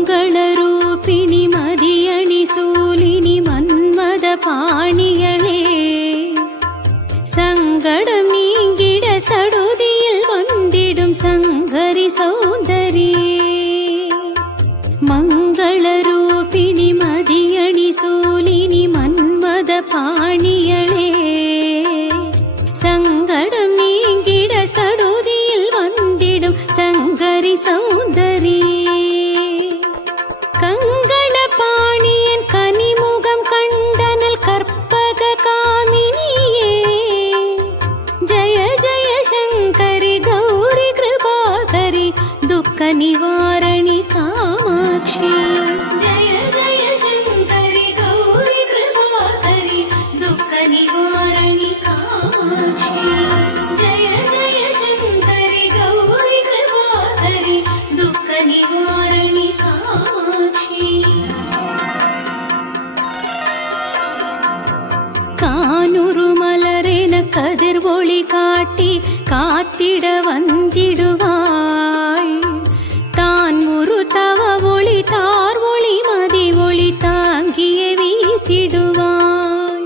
ಮಂಗಳರೂಪಿಣಿ ಮದಿಯಣಿ ಸೂಲಿನಿ ಮನ್ಮದ ಪಾಣಿಯಳೇ சங்கடம் நீங்கிட சடுதியில் வந்திடும் சங்கரி சௌந்தரியே மங்களரூபிணி மதியணி சூலினி மன்மத பாணியளே சங்கடம் நீங்கிட சடுதியில் வந்திடும் சங்கரி சௌந்தரியே கங்கண பாணியன் கனிமுகம் கண்டனல் கற்பக காமினியே दुःख निवारणी कामाक्षी जय जय शंकरी गौरी कृपाकरी दुःख निवारणी कामाक्षी जय जय शंकरी गौरी कृपाकरी दुःख निवारणी कामाक्षी कानूरु मलरेन कदिर ओळि काट्टी कात्तिड वंदिडुवाळ तान मुरुतव ओळि तार ओळि मदि ओळि तांगिये वीसिडुवाळ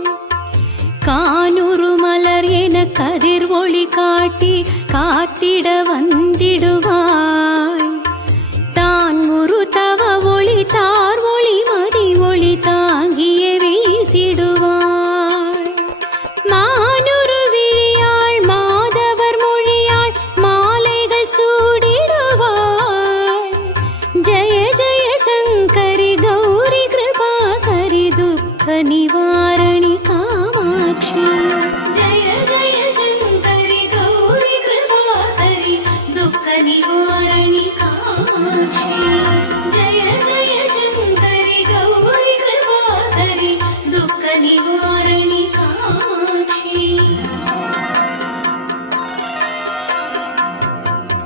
कानूरु मलर एन कदिर ओळि काट्टी कात्तिड वंदिडुवाळ तान मुरुतव ओळि तार ओळि मदि ओळि तांगिये वीसिडुवाळ निवारणी कामाक्षी जय जय शंकरी गौरी कृपाकरी दुःख निवारणी कामाक्षी जय जय शंकरी गौरी कृपाकरी दुःख निवारणी कामाक्षी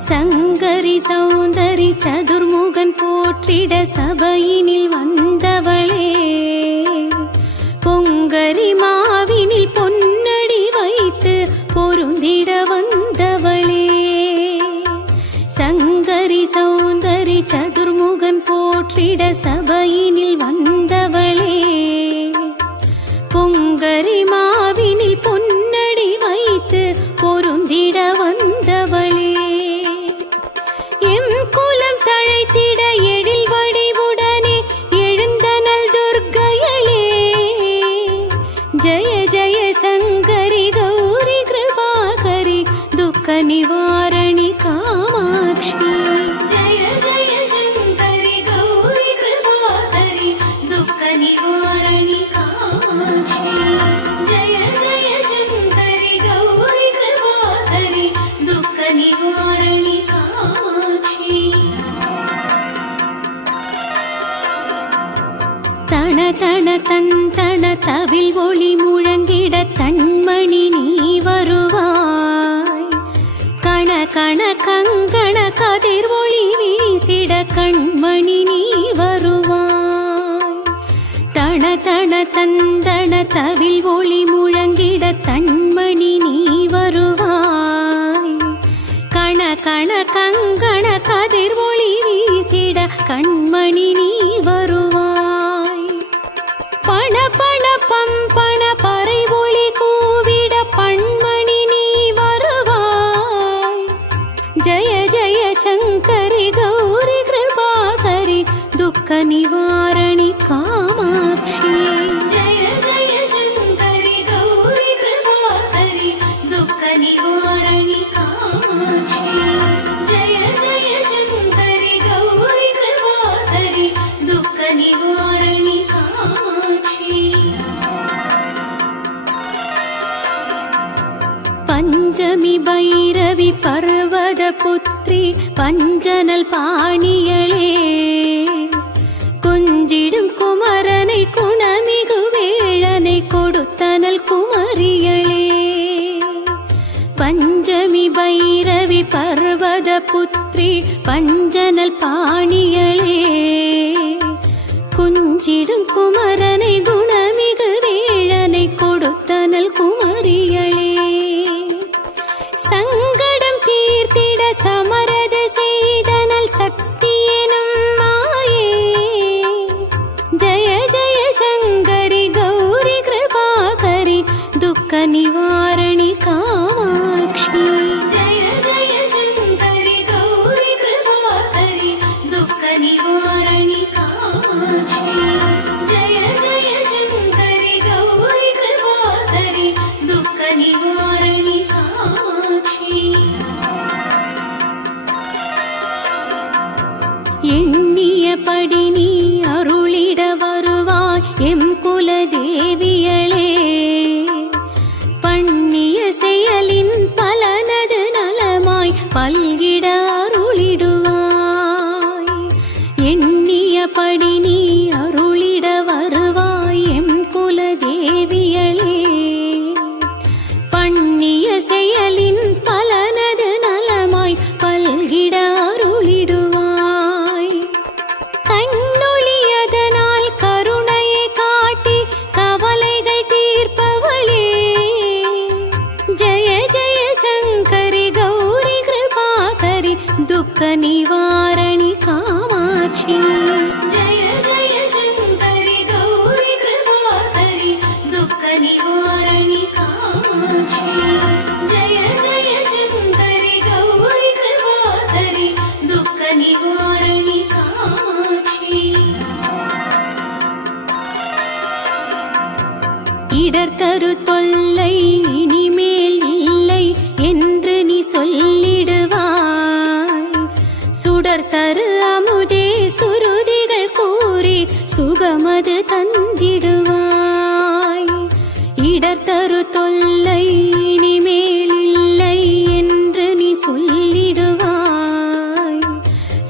சங்கரி சௌந்தரி சதுர்முகன் போற்றிட சபையினில் வந்தவளே பொங்கரி மாவினில் பொன்னடி வைத்து பொருந்திட வந்தவளே சங்கரி சௌந்தரி சதுர்முகன் போற்றிட சபையினில் வந்தவளே பொங்கரி மாவினில் பொன்னடி வைத்து பொருந்திட வந்தவளே எம் குலம் தழைத்திட எழில் வடிவுடனே எழுந்தனள் துர்க்கையளே जय जय शंकरी गौरी कृपाकरी दुःख निवारणी कामाक्षी जय जय शंकरी गौरी कृपाकरी दुःख निवारणी कामाक्षी जय जय शंकरी गौरी कृपाकरी दुःख निवारणी कामाक्षी तण तण तन தவில் ஒளி முழங்கிட தன்மணி நீ வருவாய் கண கண கங்கண கதிர் ஒளி வீசிட கண்மணி நீ வருவாய் தண தண தந்தன தவில் ஒளி முழங்கிட தன்மணி நீ வருவாய் கண கண கங்கண கதிர் ஒளி வீசிட கண்மணி நீ வருவாய் பண பண பம்பண பறை ஒளி கூவிட பண்மணி நீ வருவாய் ஜய ஜய சங்கரி கௌரி கிருபாகரி துக்க நிவாரணி காமாட்சி ஜய ஜய சங்கரி கௌரி கிருபாகரி துக்க நிவாரணி காமாட்சி ஜய ஜய சங்கரி கௌரி கிருபாகரி துக்க நிவாரணி பஞ்சமி பைரவி பர்வத புத்ரி பஞ்சனல் பாணியளே கொஞ்சிடும் குமரனை குணமிகு வேளனை கொடுத்தனல் குமரியளே பஞ்சமி பைரவி பர்வத புத்ரி பஞ்சனல் பாணியளே குஞ்சிடும் குமரனை குணமிகு வேளனை கொடுத்தனல் குமரியளே சங்கடம் தீர்த்த निवारणि कामाक्षी जय जय शंकरि गौरी कृपाकरि दुःख निवारणि कामाक्षी जय जय शंकरि गौरी कृपाकरि दुःख निवारणि कामाक्षी எண்ணியபடி நீ அருளிட வருவாய் எம் குலதேவியளே பண்ணிய செயலின் பலனது நலமாய் பல்கிட அருளிடுவாய் எண்ணியபடி நீ அருளிட வருவாய் எம் குலதேவியளே பண்ணிய செயலின் பலனது நலமாய் பல்கிட அருளிடுவாய் கண்ணொளியதனால் கருணையை காட்டி கவலைகள் தீர்ப்பவளே ஜய ஜய சங்கரி கௌரி கிருபாகரி துக்க நிவாரணி காமாட்சி जय जय शंकरि गौरी कृपाकरि दुःख निवारणि कामाक्षी जय जय शंकरि गौरी कृपाकरि दुःख निवारणि कामाक्षी இடர் தரு தொல்லை இனிமேல் இல்லை என்று நீ சொல்லிடுவாய் சுடர் தரு அமுதே சுருதிகள் கூறி சுகமது தந்திடுவாய் இடர் தரு தொல்லை இனிமேல் இல்லை என்று நீ சொல்லிடுவாய்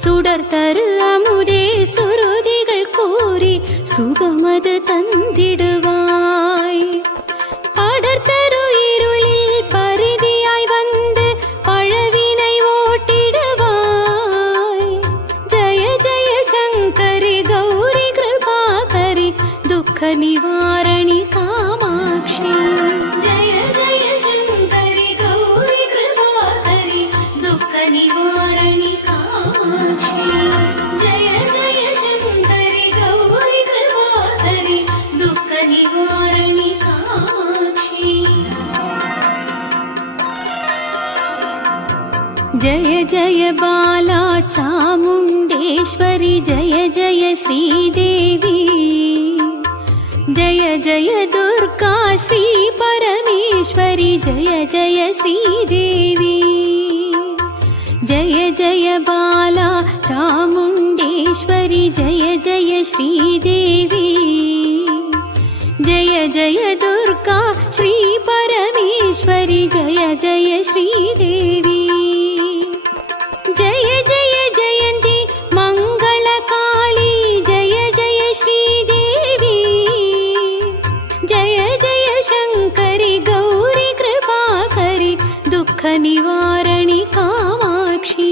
சுடர் தரு அமுதே சுருதிகள் கூறி சுகமது தந்திடுவாய் படர்தரு இருளில் பரிதியாய் வந்து பழவினை ஓட்டிடுவாய் ஜய ஜய சங்கரி கௌரி கிருபாகரி துக்க நிவாரணி காமாட்சி जय जय शंकरि गौरी कृपाकरि दुःख निवारणि कामाक्षी जय जय शंकरि गौरी कृपाकरि दुःख निवारणि कामाक्षी जय जय बाला चामुण्डेश्वरि जय जय श्रीदेवी जय जय दुर्गा श्री परमेश्वरि जय जय श्रीदेवी जय जय बाला चामुण्डेश्वरि जय जय श्रीदेवी जय जय दुर्गा श्री परमेश्वरि जय जय श्रीदेवी जय जय जयन्ती मङ्गलकाली जय जय श्रीदेवी जय जय शंकरि गौरी कृपाकरि दुःख निवारणि कामाक्षी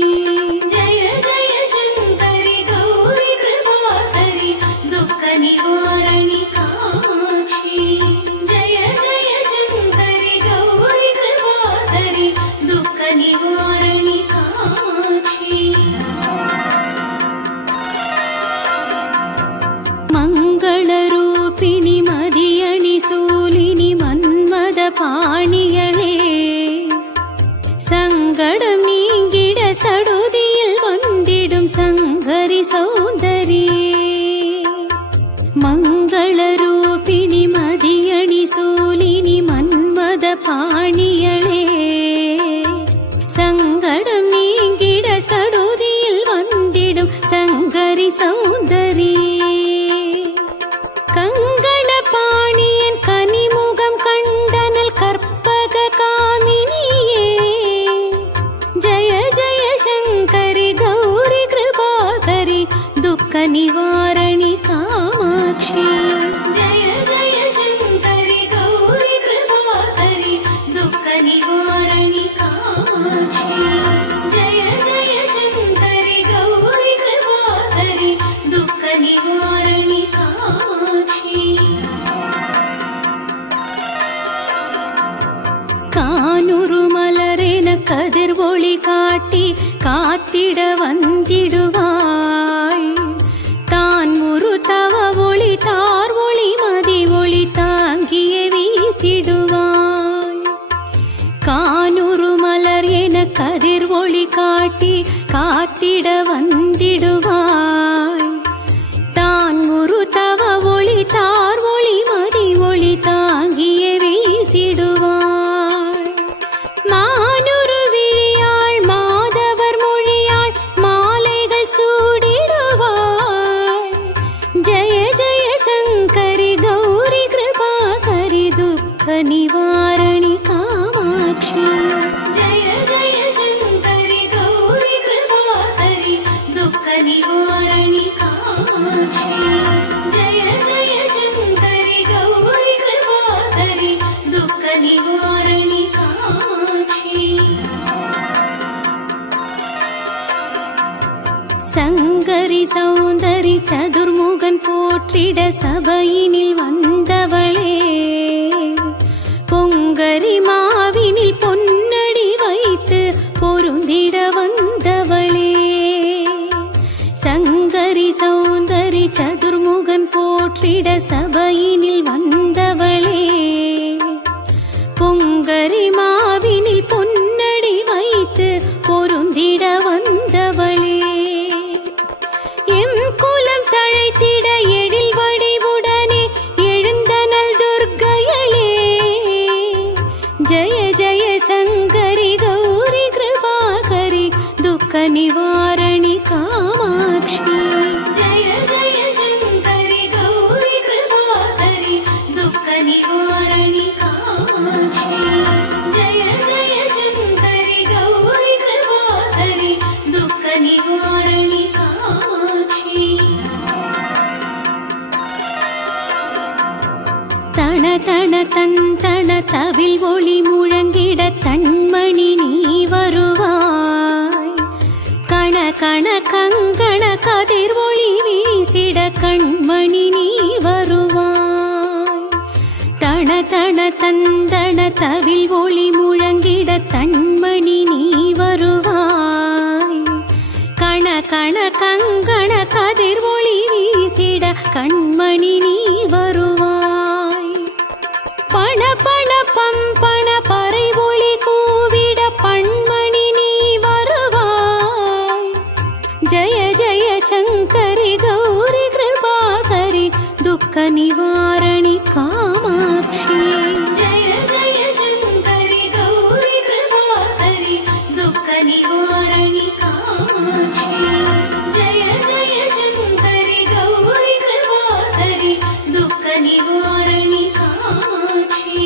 जय जय शंकरि गौरी कृपाकरि दुःख निवारणि कामाक्षी जय जय शंकरि गौरी कृपाकरि दुःख निवारणि कामाक्षी मङ्गलरूपिणि मदियणि सूलिनि मन्मद पाणियळे சங்கடம் நீங்கிட சடுதியில் வந்திடும் சங்கரி சௌந்தரியே மங்கள ரூபிணி மதியணி சூலினி மன்மத பாணியளே சங்கடம் நீங்கிட சடுதியில் வந்திடும் சங்கரி சௌந்தரியே கங்கண பாணியன் கனிமுகம் கண்டனல் கற்பக காமினியே जय जय शंकरि गौरी कृपाकरि दुःख निवारणि कामाक्षी जय जय शंकरि गौरी कृपाकरि दुःख निवारणि कामाक्षी जय जय शंकरि गौरी कृपाकरि दुःख निवारणि कामाक्षी கானுரு மலரென கதிர் ஒளி காட்டி காத்திட வந்திடுவாள் தான் ஒரு தவ ஒளி தார் ஒளி மதி ஒளி தாங்கிய வீசிடுவாள் காத்திட வந்திடுவாள். தான் ஒரு தவ ஒளி தார் ஒளி மதி ஒளி தாங்கிய வீசிடுவாள். மானுரு விழியாள் மாதவர் மொழியாள் மாலைகள் சூடிடுவாள். ஜய ஜய சங்கரி கௌரி கிருபாகரி துக்க நிவாரணி காமாட்சி. ஜய ஜய சங்கரி கௌரி கிருபாகரி துக்க நிவாரணி காமாட்சி. ஜய ஜய சங்கரி கௌரி கிருபாகரி துக்க நிவாரணி காமாட்சி. சங்கரி சௌந்தரி சதுர்முகன் போற்றிட சபையினில் வந்தவளே. பொங்கரி மாவினில் பொன்னடி வைத்து பொருந்திட வந்தவளே. சங்கரி சௌந்தரி சதுர்முகன் போற்றிட சபையினில் வந்தவளே. பொங்கரி மாவினில் பொன்னடி வைத்து பொருந்திட வந்தவளே. எம் குலம் தழைத்திட எழில் வடிவுடனே எழுந்தனள் துர்க்கையளே. ஜய ஜய சங்கரி கௌரி கிருபாகரி துக்க நிவாரணி காமாட்சி. ஜய ஜய சங்கரி கௌரி கிருபாகரி துக்க நிவாரணி காமாட்சி. ஜய ஜய சங்கரி கௌரி கிருபாகரி துக்க நிவாரணி காமாட்சி. தன தன தந்தன தவில் ஒளி முழங்கிட தன்மணி நீ வருவாய். கண கண கங்கண கதிர் ஒளி வீசிட கண்மணி நீ வருவாய். தன தன தந்தன தவில் ஒளி முழங்கிட தன்மணி நீ வருவாய். கண கண கங்கண கதிர் ஒளி வீசிட கண்மணி நீ வருவாய். பண பண பம்பண பறை ஒளி கூவிட பண்மணி நீ வருவாய். ஜய ஜய சங்கரி கௌரி கிருபாகரி துக்க நிவாரணி காமாட்சி. ஜய ஜய சங்கரி கௌரி கிருபாகரி துக்க நிவாரணி காமாட்சி. ஜய ஜய சங்கரி கௌரி கிருபாகரி துக்க நிவாரணி காமாட்சி.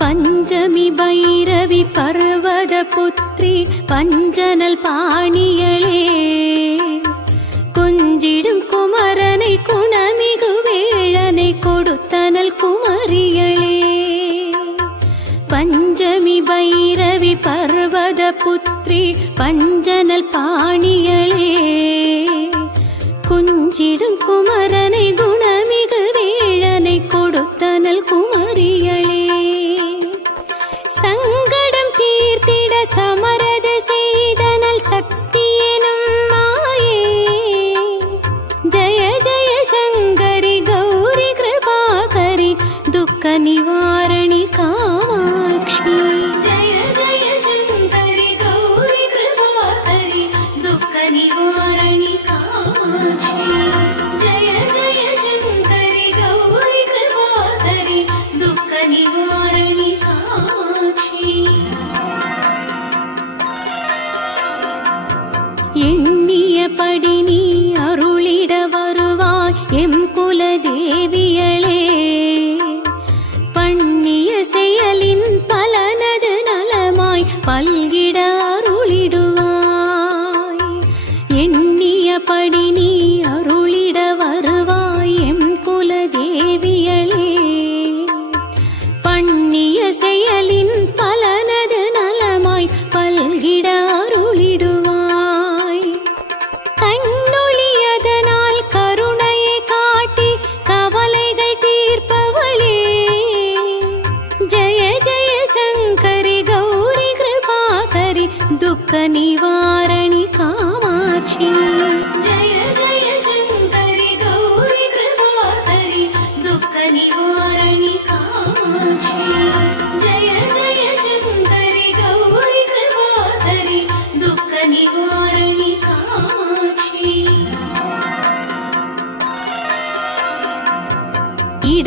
பஞ்சமி பைரவி பர்வத புத்ரி பஞ்சனல் பாணியளே. கொஞ்சிடும் குமரனை குணமிகு வேளனை கொடுத்தனல் குமரியளே. பஞ்சமி பைரவி பர்வத புத்ரி பஞ்சனல் பாணியளே. குஞ்சிடும் குமரனை குணமிகு வேளனை கொடுத்தனல் குமரியளே. சங்கடம் தீர்த்திட சமரத செய்தனல் சக்தியெனும் மாயே. ஜய ஜய சங்கரி கௌரி கிருபாகரி துக்க நிவாரணி காமாட்சி. ஜய ஜய சங்கரி கௌரி கிருபாகரி துக்க நிவாரணி காமாட்சி. ஜய ஜய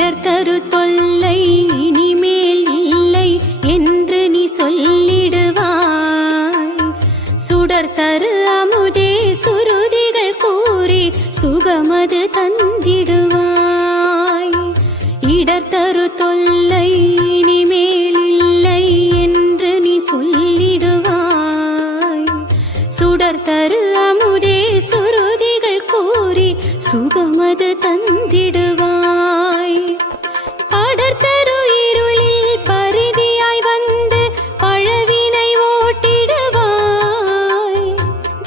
இடர் தரு தொல்லை இனிமேல் இல்லை என்று நீ சொல்லிடுவாய். சுடர் தரு அமுதே சுருதிகள் கூறி சுகமது தந்திடுவாய். இடர் தரு தொல்லை இனிமேல் இல்லை என்று நீ சொல்லிடுவாய். சுடர் தரு அமுதே சுருதிகள் கூறி சுகமது தந்திடுவாய். படர் தரு இருளில் பரிதியாய் வந்து பழவினை ஓட்டிடுவாய்.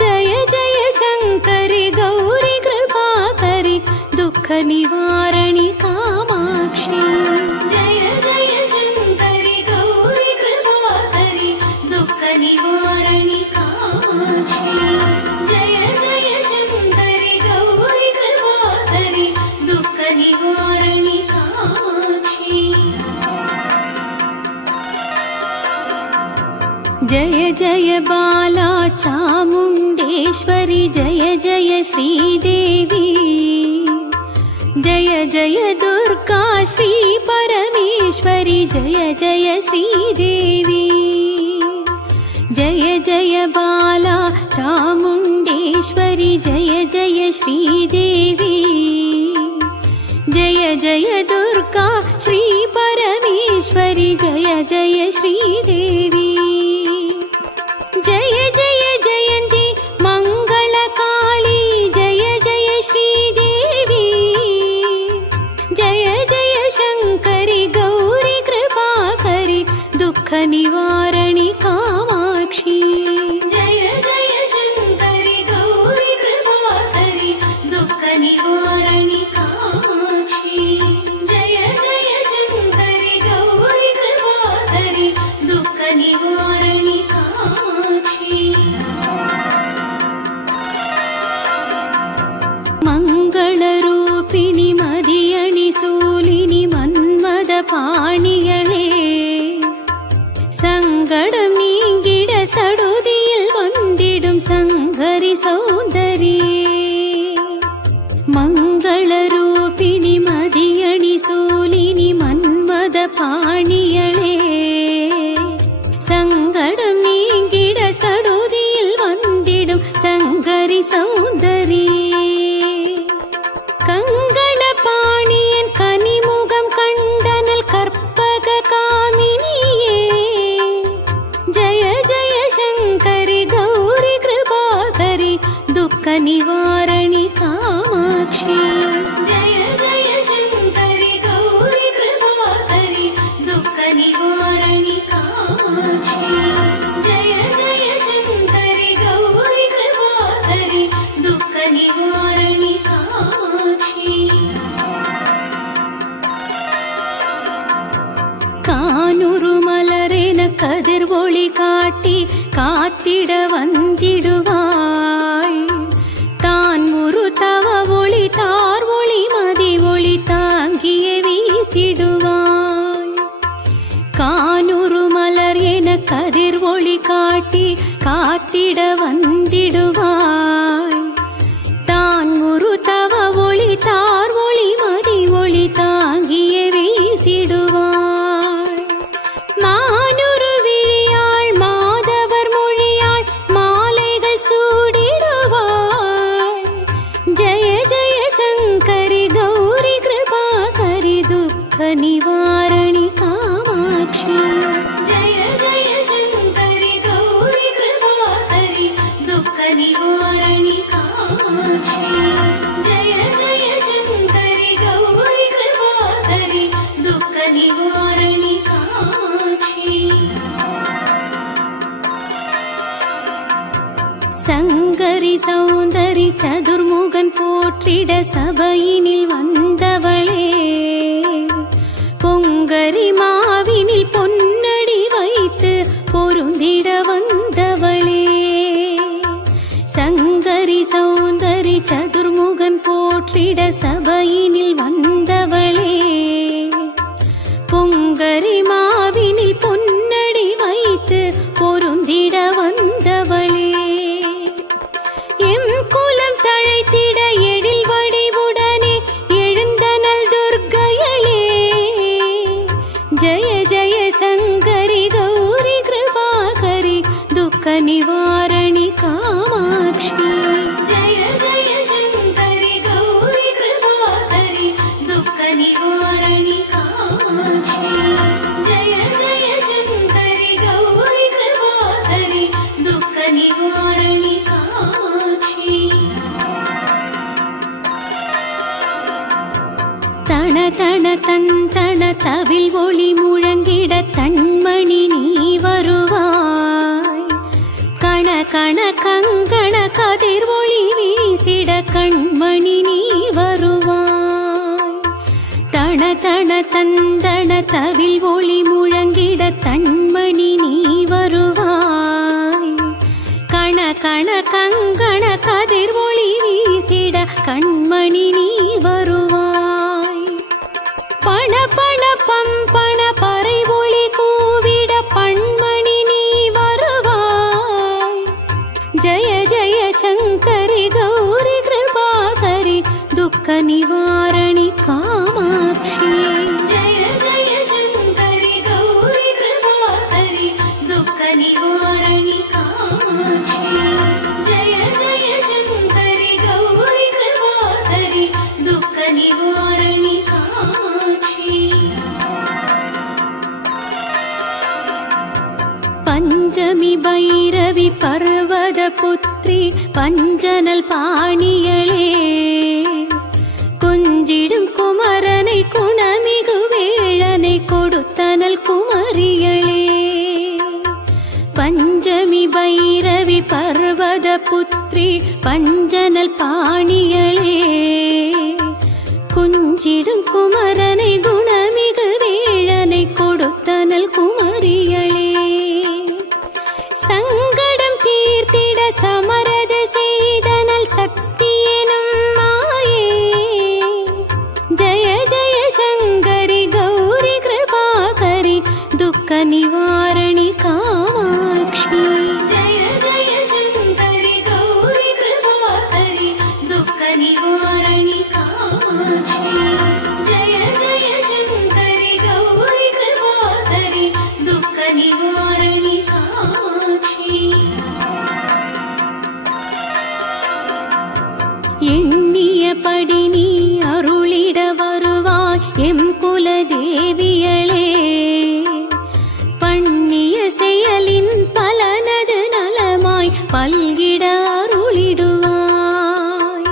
ஜய ஜய சங்கரி கௌரி கிருபாகரி துக்க நிவாரணி காமாட்சி. जय जय शंकरि गौरी कृपाकरि दुःख निवारणि कामाक्षि. जय जय शंकरि गौरी कृपाकरि दुःख निवारणि कामाक्षि. जय जय बाला चामुण्डेश्वरि जय जय श्रीदेवी. जय जय दुर्गा श्री परमेश्वरि जय जय श्रीदेवी. जय जय बाला चामुण्डेश्वरि जय जय श्रीदेवी. जय जय दुर्गा श्री परमेश्वरि जय जय श्रीदेवी. जय जय जयन्ती मङ्गलकाली जय जय श्रीदेवी. जय जय शंकरि गौरी कृपाकरि दुःख निवारणि कामाक्षि. जय जय शंकरि गौरी कृपाकरि दुःख निवारणि कामाक्षि. जय जय शंकरि गौरी कृपाकरि दुःख निवारणि कामाक्षि. मङ्गलरूपिणि मदियणि सूलिनि मन्मद पाणियळे சங்கடம் நீங்கிட சடுதியில் வந்திடும் சங்கரி சௌந்தரியே. மங்களரூபிணி மதியணி சூலினி மன்மத பாணியளே சங்கடம் நீங்கிட சடுதியில் வந்திடும் சங்கரி சௌந்தரியே. கங்கண பாணியன் கனிமுகம் கண்டனல் கற்பக காமினியே. जय जय शंकरि गौरी कृपाकरि दुःख निवारणि कामाक्षि. जय जय शंकरि गौरी कृपाकरि दुःख निवारणि कामाक्षि. जय जय शंकरि गौरी कृपाकरि दुःख निवारणि कामाक्षि. கானூரு மலரென கதிர் ஒளி காட்டி காத்திட வந்திடுவாள். தான் ஒரு தவ ஒளி தார் ஒளி மதி ஒளி தாங்கிய வீசிடுவாள். கானூரு மலர் என கதிர் ஒளி காட்டி காத்திட வந்திடுவாள். தான் ஒரு தவ ஒளி தார் ஒளி மதி ஒளி தாங்கிய வீசிடுவாள். மானுரு விழியாள் மாதவர் மொழியாள் மாலைகள் சூடிடுவாள். ஜய ஜய சங்கரி கௌரி கிருபாகரி துக்க நிவாரணி காமாட்சி. जय जय शंकरि गौरी कृपाकरि दुःख निवारणि कामाक्षि. जय जय शंकरि गौरी कृपाकरि दुःख निवारणि कामाक्षि. சங்கரி சௌந்தரி சதுர்முகன் போற்றிட சபையினில் வந்தவளே. பொங்கரி மாவினில் பொன்னடி வைத்து பொருந்திட வந்தவளே. சங்கரி சௌந்தரி சதுர்முகன் போற்றிட சபையினில் வந்தவளே. பொங்கரி மாவினில் பொன்னடி வைத்து பொருந்திட வந்தவளே. எம் குலம் தழைத்திட எழில் வடிவுடனே निवारणि कामाक्षी जय जय शङ्करि गौरि कृपाकरि दुःख निवारणि कामाक्षी जय जय शङ्करि गौरि कृपाकरि दुःख निवारणि कामाक्षी तण तण तन्तण तविल् ओळि मुळंगिड तन्मणि நீ வருவாய் கண கண கங்கண கதிர் ஒளி வீசிட கண்மணி நீ வருவாய் தண தண தந்தன தவில் ஒளி முழங்கிட தன்மணி நீ வருவாய் கண கண கங்கண கதிர் ஒளி வீசிட கண்மணி நீ வருவாய் பண பண பம்பண பறை ஒளி கூவிட பண்மணி நீ வருவாய் ஜய ஜய சங்கரி கௌரி கிருபாகரி துக்க நிவாரணி காமாட்சி जय जय शङ्करि गौरि कृपाकरि दुःख निवारणि कामाक्षी जय जय शङ्करि गौरि कृपाकरि दुःख निवारणि कामाक्षी பஞ்சமி பைரவி பர்வத புத்ரி பஞ்சனல் பாணியளே கொஞ்சிடும் குமரனை குணமிகு வேளனை கொடுத்தனல் குமரியளே பஞ்சமி பைரவி பர்வத புத்ரி பஞ்சனல் பாணியளே கொஞ்சிடும் குமரனை குணமிகு வேளனை கொடுத்தனல் குமரியளே சங்கடம் தீர்த்திட சமரத செய்தனல் சக்தியெனும் மாயே ஜய ஜய சங்கரி கௌரி கிருபாகரி துக்க நிவாரணி காமாட்சி जय जय शङ्करि गौरि कृपाकरि दुःख निवारणि कामाक्षी जय जय शङ्करि गौरि कृपाकरि दुःख निवारणि कामाक्षी எண்ணியபடி நீ அருளிட வருவாய் எம் குலதேவியளே பண்ணிய செயலின் பலனது நலமாய் பல்கிட அருளிடுவாய்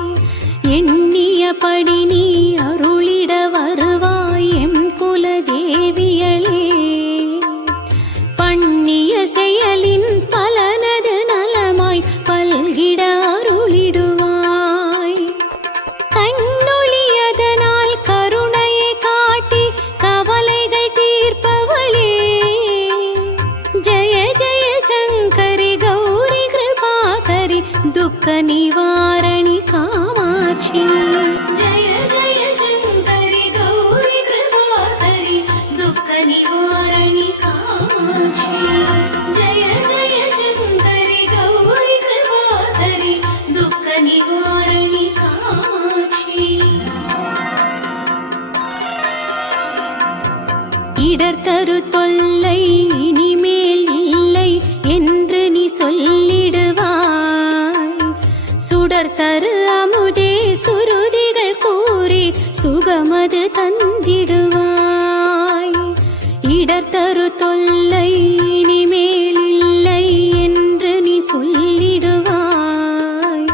எண்ணியபடி நீ அருளிட வருவாய் எம் குலதேவியளே பண்ணிய செயலின் பலனது நலமாய் பல்கிட அருளிடுவாய் கண்ணொளியதனால் கருணையை காட்டி கவலைகள் தீர்ப்பவளே ஜய ஜய சங்கரி கௌரி கிருபாகரி துக்க நிவாரணி காமாட்சி जय जय शङ्करि गौरि कृपाकरि दुःख निवारणि कामाक्षी जय जय शङ्करि गौरि कृपाकरि दुःख निवारणि कामाक्षी இடர் தரு தொல்லை இனிமேல் இல்லை என்று நீ சொல்லிடுவாய் சுடர் தரு அமுதே சுருதிகள் கூறி சுகமது தந்திடுவாய் இடர் தரு தொல்லை இனிமேல் இல்லை என்று நீ சொல்லிடுவாய்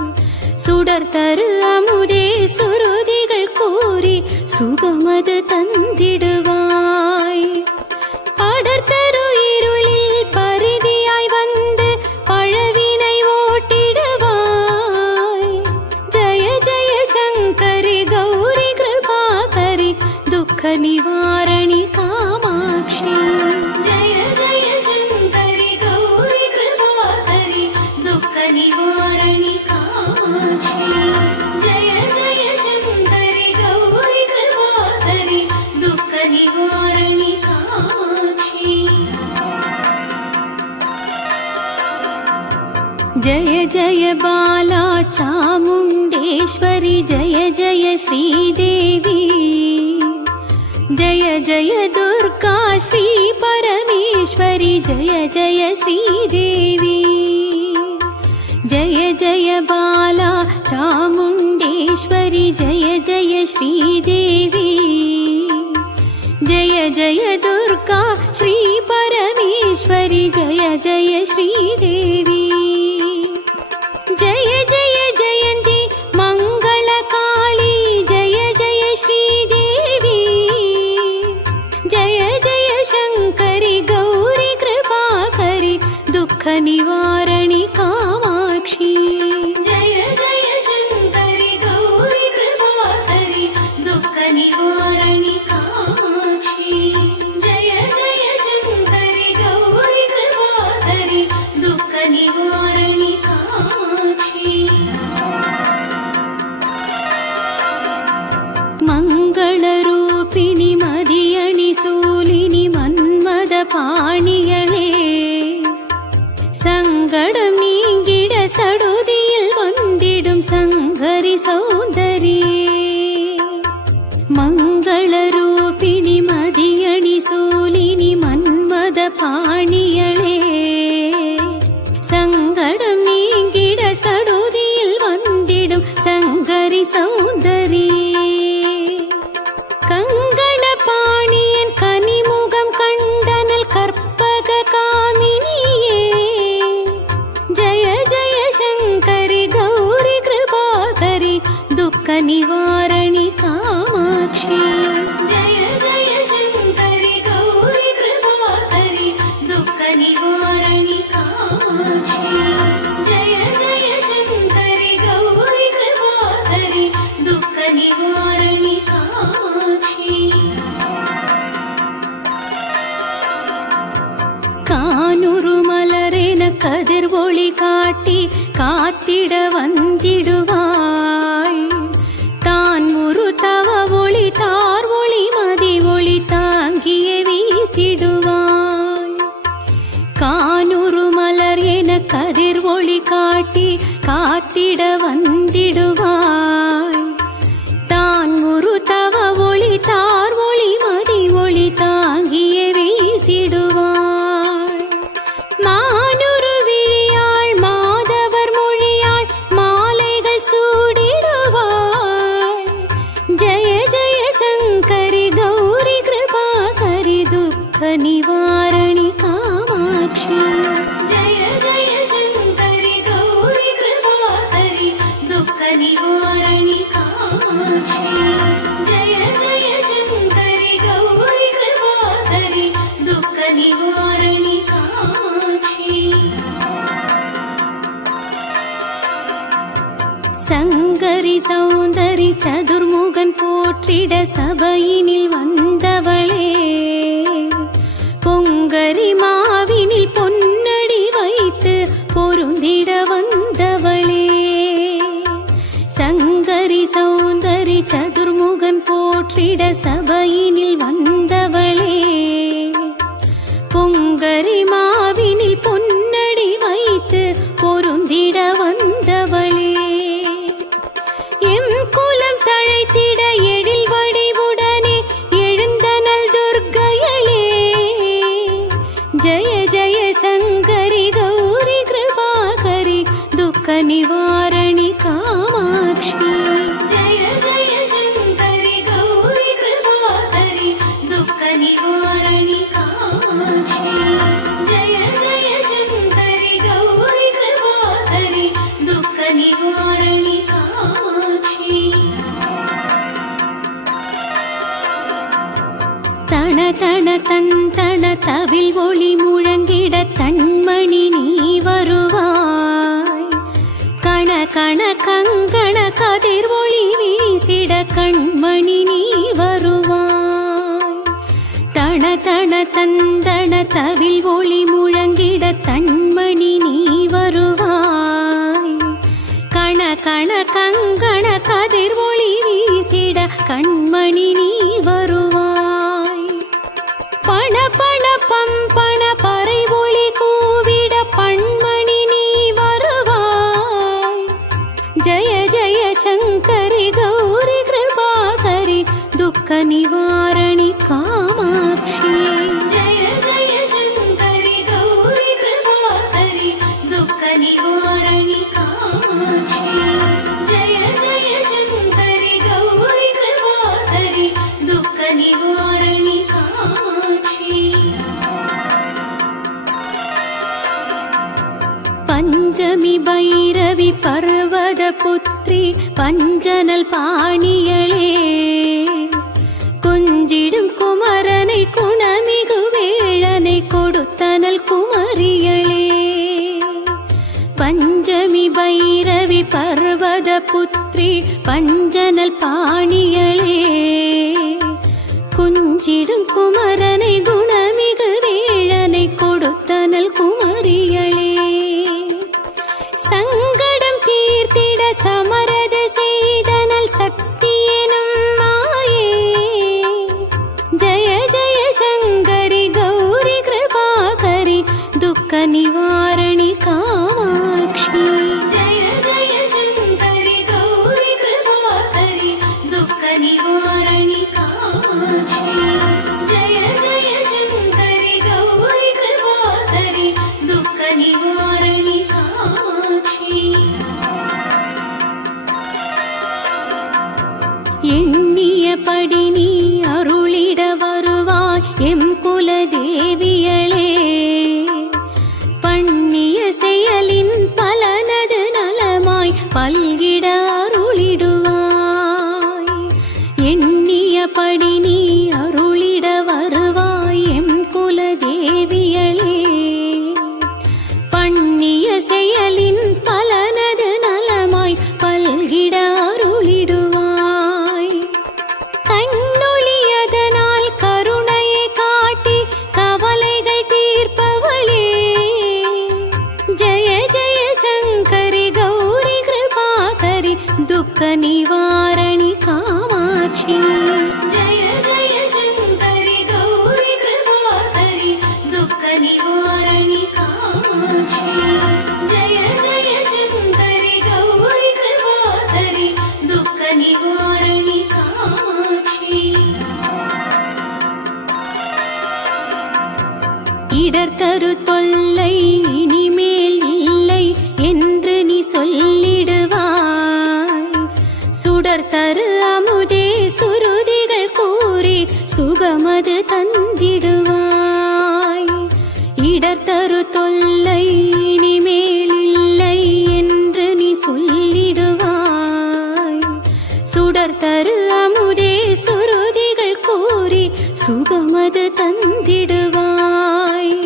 சுடர் தரு அமுதே சுருதிகள் கூறி சுகமது தந்திடுவாய் படர்தரு இருளில் பரிதியாய் வந்து பழவினை ஓட்டிடுவாய் ஜய ஜய சங்கரி கௌரி கிருபாகரி துக்க நிவாரணி காமாட்சி जय जय शङ्करि गौरि कृपाकरि दुःख निवारणि कामाक्षी जय जय शङ्करि गौरि कृपाकरि दुःख निवारणि कामाक्षी जय जय बाला चामुण्डेश्वरि जय जय श्रीदेवी जय जय दुर्गा श्री परमेश्वरी जय जय श्रीदेवी जय जय बाला चामुण्डेश्वरी जय जय श्रीदेवी जय जय दुर्गा श्री परमेश्वरी जय जय श्रीदेवी जय जय जयन्ती मंगलकाली जय जय श्रीदेवी जय जय शंकरी गौरी कृपाकरी दुःख निवारणी कामाक्षी जय जय शंकरी गौरी कृपाकरी दुःख निवारणी कामाक्षी जय जय शंकरी गौरी कृपाकरी दुःख निवारणी कामाक्षी मंगलरूपिणी मदियणि सूलिनि मन्मद पाणियळे சங்கடம் நீங்கிட சடுதியில் வந்திடும் சங்கரி சௌந்தரியே மங்களரூபிணி மதியணி சூலினி மன்மத பாணியளே சங்கடம் நீங்கிட சடுதியில் வந்திடும் சங்கரி சௌந்தரியே கங்கண பாணியன் கனிமுகம் கண்டனல் கற்பக காமினியே जय जय शंकरी गौरी कृपाकरी दुःख निवारणी कामाक्षी जय जय शंकरी गौरी कृपाकरी दुःख निवारणी कामाक्षी जय जय शंकरी गौरी कृपाकरी दुःख निवारणी कामाक्षी கானூரு மலரென கதிர் ஒளி காட்டி காத்திட வந்திடுவாள் தான் ஒரு தவ ஒளி தார் ஒளி மதி ஒளி தாங்கிய வீசிடுவாள் கானூரு மலர் என கதிர் ஒளி காட்டி காத்திட வந்திடுவாள் தான் ஒரு தவ ஒளி தார் ஒளி மதி ஒளி தாங்கிய வீசிடுவாள் மானுரு விழியாள் மாதவர் மொழியாள் மாலைகள் சூடிடுவாள் ஜய ஜய சங்கரி கௌரி கிருபாகரி துக்க நிவாரணி காமாட்சி जय जय शंकरी गौरी कृपाकरी दुःख निवारणी कामाक्षी जय जय शंकरी गौरी कृपाकरी दुःख निवारणी कामाक्षी சங்கரி சௌந்தரி சதுர்முகன் போற்றிட சபையினில் வந்தவளே பொங்கரி மாவினில் பொன்னடி வைத்து பொருந்திட வந்தவளே சங்கரி சௌந்தரி சதுர்முகன் போற்றிட சபையினில் வந்தவளே பொங்கரி மாவினில் பொன்னடி வைத்து பொருந்திட வந்தவளே எம் குலம் தழைத்திட எழில் வடிவுடனே எழுந்தனள் துர்க்கையளே ஜய ஜய சங்கரி கௌரி கிருபாகரி துக்க நிவாரணி காமாட்சி जय जय शंकरी गौरी कृपाकरी दुःख निवारणी कामाक्षी जय जय शंकरी गौरी कृपाकरी दुःख निवारणी कामाक्षी தன தன தன் தன தவில் ஒளி முழங்கிட தன்மணி நீ வருவாய் கண கண கங்கண கதிர் ஒளி வீசிட கண்மணி நீ வருவாய் தன தன தந்தன தவில் ஒளி முழங்கிட தன்மணி நீ வருவாய் கண கண கங்கண கதிர் ஒளி வீசிட கண்மணி நீ வருவாய் பண பண பம்பண பறை ஒளி கூவிட பண்மணி நீ வருவாய் ஜய ஜய சங்கரி கௌரி கிருபாகரி துக்க நிவாரணி கா பஞ்சமி பைரவி பர்வத புத்ரி பஞ்சனல் பாணியளே கொஞ்சிடும் குமரனை குணமிகு வேளனை கொடுத்தனல் குமரியளே பஞ்சமி பைரவி பர்வத புத்ரி பஞ்சனல் பாணியளே குஞ்சிடும் குமரனை குணமிகு வேளனை கொடுத்தனல் குமரியளே சங்கடம் தீர்த்திட சமரத செய்தனல் சக்தி எனும் மாயே ஜய ஜய சங்கரி கௌரி கிருபாகரி துக்க நிவாரணி காமாட்சி ஜய ஜய சங்கரி கௌரி கிருபாகரி துக்க நிவாரணி காமாட்சி ஜய ஜய சங்கரி கௌரி கிருபாகரி துக்க நிவாரணி காமாட்சி எண்ணியபடி நீ அருளிட வருவாய் எம் குலதேவியளே பண்ணிய செயலின் பலனது நலமாய் பல்கிட அருளிடுவாய் எண்ணியபடி நீ அருளிட வருவாய் எம் குலதேவியளே பண்ணிய செயலின் பலனது நலமாய் பல்கிட அருளிடுவாய் கண்ணொளியதனால் கருணையை காட்டி கவலைகள் தீர்ப்பவளே ஜய ஜய சங்கரி கௌரி கிருபாகரி துக்க நிவாரணி காமாட்சி ஜய ஜய சங்கரி கௌரி கிருபாகரி துக்க நிவாரணி காமாட்சி ஜய ஜய சங்கரி கௌரி கிருபாகரி துக்க நிவாரணி காமாட்சி இடர் தரு தொல்லை இனிமேல் இல்லை என்று நீ சொல்லிடுவாய் சுடர் தரு அமுதே சுருதிகள் கூறி சுகமது தந்திடுவாய் இடர் தரு தொல்லை இனிமேல் இல்லை என்று நீ சொல்லிடுவாய் சுடர் தரு அமுதே சுருதிகள் கூறி சுகமது தந்திடுவாய்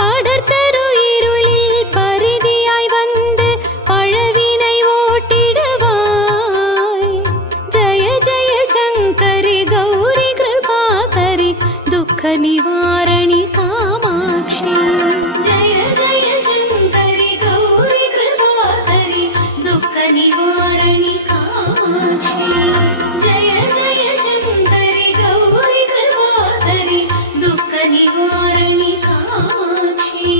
படர் தரு இருளில் பரிதியாய் வந்து பழவினை ஓட்டிடுவாய் ஜய ஜய சங்கரி கௌரி கிருபாகரி துக்க நிவாரணி காமாட்சி ஜய ஜய சங்கரி கௌரி கிருபாகரி துக்க நிவாரணி காமாட்சி ஜய ஜய சங்கரி கௌரி கிருபாகரி துக்க நிவாரணி காமாட்சி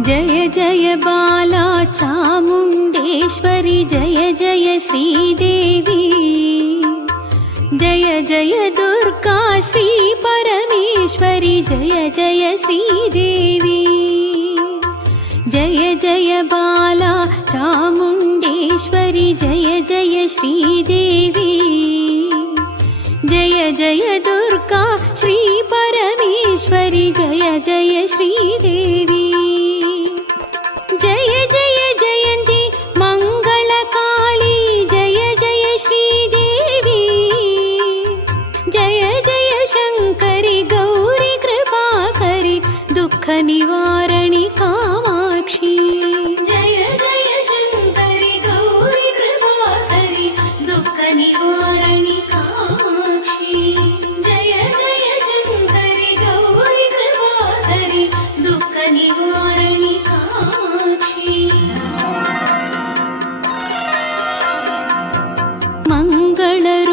जय जय बाला चामुण्डेश्वरी जय जय श्रीदेवी जय जय दुर्गा श्री परमेश्वरी जय जय श्रीदेवी जय जय बाला चामुण्डेश्वरी जय जय श्रीदेवी जय जय दुर्गा श्री परमेश्वरी जय जय श्रीदेवी जय जय जयन्ती मङ्गलकाली जय जय श्रीदेवी जय जय शङ्करि गौरी कृपाकरि दुःख निवारणि कामाक्षी जय जय शङ्करि गौरी कृपाकरि दुःख निवारणि